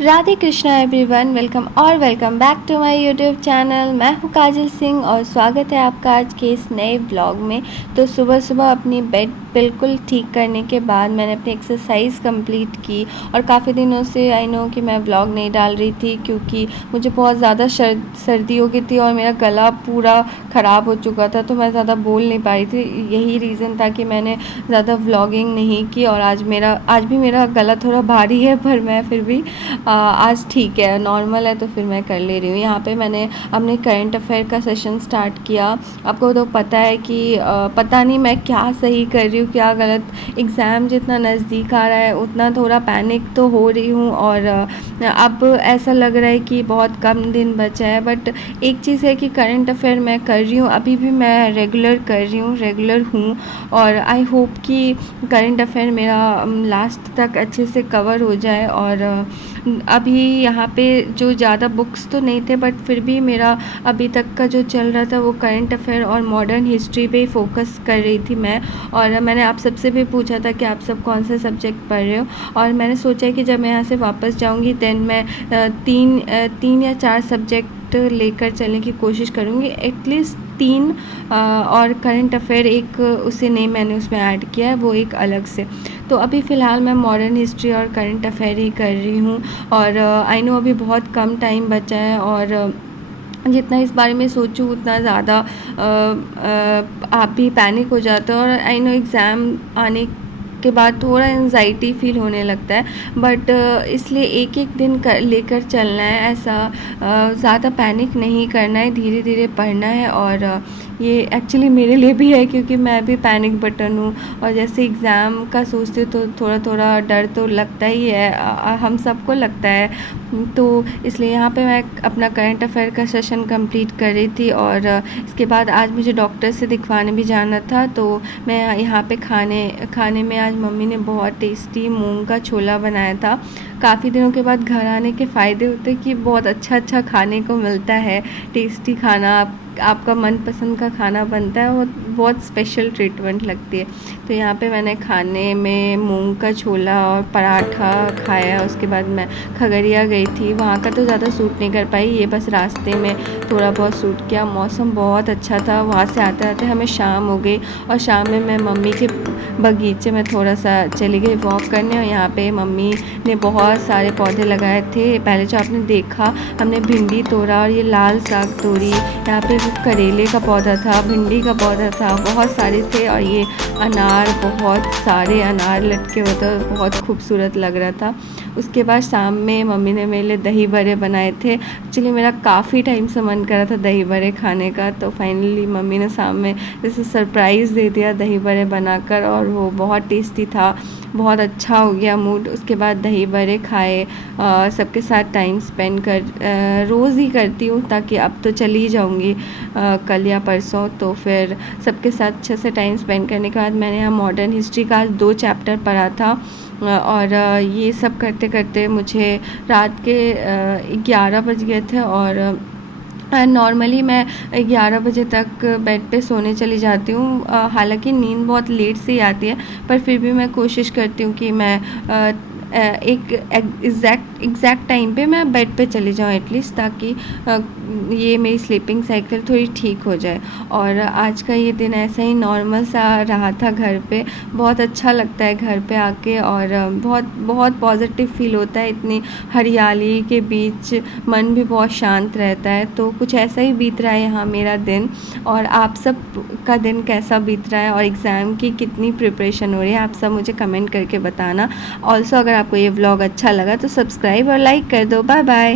Radhe Krishna everyone, welcome back to my YouTube channel. मैं हूँ काजल सिंह और स्वागत है आपका आज के इस नए ब्लॉग में। तो सुबह सुबह अपनी बेड बिल्कुल ठीक करने के बाद मैंने अपनी एक्सरसाइज कंप्लीट की और काफ़ी दिनों से आई नो कि मैं ब्लॉग नहीं डाल रही थी क्योंकि मुझे बहुत ज़्यादा सर्दी हो गई थी और मेरा गला पूरा ख़राब हो चुका था, तो मैं ज़्यादा बोल नहीं पा रही थी। यही रीज़न था कि मैंने ज़्यादा व्लॉगिंग नहीं की और आज भी मेरा गला थोड़ा भारी है, पर मैं फिर भी आज ठीक है, नॉर्मल है, तो फिर मैं कर ले रही हूँ। यहाँ पे मैंने अपने करंट अफेयर का सेशन स्टार्ट किया। आपको तो पता है कि पता नहीं मैं क्या सही कर रही हूँ क्या गलत। एग्ज़ाम जितना नज़दीक आ रहा है उतना थोड़ा पैनिक तो हो रही हूँ और अब ऐसा लग रहा है कि बहुत कम दिन बचा है। बट एक चीज़ है कि करंट अफेयर मैं कर रही हूँ, अभी भी मैं रेगुलर कर रही हूँ, रेगुलर हूँ और आई होप कि करंट अफेयर मेरा लास्ट तक अच्छे से कवर हो जाए। और अभी यहाँ पे जो ज़्यादा बुक्स तो नहीं थे, बट फिर भी मेरा अभी तक का जो चल रहा था वो करंट अफेयर और मॉडर्न हिस्ट्री पे ही फोकस कर रही थी मैं। और मैंने आप सबसे भी पूछा था कि आप सब कौन सा सब्जेक्ट पढ़ रहे हो, और मैंने सोचा कि जब मैं यहाँ से वापस जाऊँगी देन मैं तीन या चार सब्जेक्ट लेकर चलने की कोशिश करूँगी, एटलीस्ट तीन। और करंट अफेयर एक उसे नहीं मैंने उसमें ऐड किया है, वो एक अलग से। तो अभी फ़िलहाल मैं मॉडर्न हिस्ट्री और करंट अफेयर ही कर रही हूँ। और आई नो अभी बहुत कम टाइम बचा है और जितना इस बारे में सोचूं उतना ज़्यादा आप भी पैनिक हो जाते हो। और आई नो एग्ज़ाम आने के बाद थोड़ा एंजाइटी फ़ील होने लगता है, बट इसलिए एक एक दिन लेकर चलना है। ऐसा ज़्यादा पैनिक नहीं करना है, धीरे धीरे पढ़ना है। और ये एक्चुअली मेरे लिए भी है क्योंकि मैं भी पैनिक बटन हूँ और जैसे एग्ज़ाम का सोचते हो तो थोड़ा थोड़ा डर तो लगता ही है, हम सबको लगता है। तो इसलिए यहाँ पे मैं अपना करंट अफेयर का सेशन कंप्लीट कर रही थी और इसके बाद आज मुझे डॉक्टर से दिखवाने भी जाना था। तो मैं यहाँ पे खाने में आज मम्मी ने बहुत टेस्टी मूंग का छोला बनाया था। काफ़ी दिनों के बाद घर आने के फ़ायदे होते हैं कि बहुत अच्छा खाने को मिलता है, टेस्टी खाना, आपका मनपसंद का खाना बनता है, वो बहुत स्पेशल ट्रीटमेंट लगती है। तो यहाँ पे मैंने खाने में मूंग का छोला और पराठा खाया। उसके बाद मैं खगड़िया गई थी, वहाँ का तो ज़्यादा सूट नहीं कर पाई, ये बस रास्ते में थोड़ा बहुत सूट किया। मौसम बहुत अच्छा था, वहाँ से आते आते हमें शाम हो गई और शाम में मैं मम्मी के बगीचे में थोड़ा सा चली गई वॉक करने। और यहाँ पे मम्मी ने बहुत सारे पौधे लगाए थे। पहले जो आपने देखा, हमने भिंडी तोड़ा और ये लाल साग तोड़ी। यहाँ पे करेले का पौधा था, भिंडी का पौधा था, बहुत सारे थे। और ये अनार, बहुत सारे अनार लटके हुए थे, बहुत खूबसूरत लग रहा था। उसके बाद शाम में मम्मी ने मेरे लिए दही बड़े बनाए थे। एक्चुअली मेरा काफ़ी टाइम से मन कर रहा था दही बड़े खाने का, तो फाइनली मम्मी ने शाम में जैसे सरप्राइज़ दे दिया दही बड़े बनाकर, और वो बहुत टेस्टी था, बहुत अच्छा हो गया मूड। उसके बाद दही बड़े खाए, सबके साथ टाइम स्पेंड रोज़ ही करती हूँ, ताकि अब तो चली जाऊँगी कल या परसों। तो फिर सबके साथ अच्छे से टाइम स्पेंड करने के बाद मैंने यहाँ मॉडर्न हिस्ट्री का आज 2 चैप्टर पढ़ा था। और ये सब करते करते मुझे रात के 11 बज गए थे। और नॉर्मली मैं 11 बजे तक बेड पे सोने चली जाती हूँ। हालांकि नींद बहुत लेट से ही आती है, पर फिर भी मैं कोशिश करती हूँ कि मैं एक एग्जैक्ट टाइम पे मैं बेड पे चली जाऊँ एटलीस्ट, ताकि ये मेरी स्लीपिंग साइकिल थोड़ी ठीक हो जाए। और आज का ये दिन ऐसा ही नॉर्मल सा रहा था घर पे। बहुत अच्छा लगता है घर पे आके और बहुत बहुत पॉजिटिव फील होता है, इतनी हरियाली के बीच मन भी बहुत शांत रहता है। तो कुछ ऐसा ही बीत रहा है यहाँ मेरा दिन। और आप सब का दिन कैसा बीत रहा है और एग्ज़ाम की कितनी प्रिपरेशन हो रही है, आप सब मुझे कमेंट करके बताना। ऑल्सो अगर आपको ये व्लॉग अच्छा लगा तो सब्सक्राइब और लाइक कर दो। Bye bye.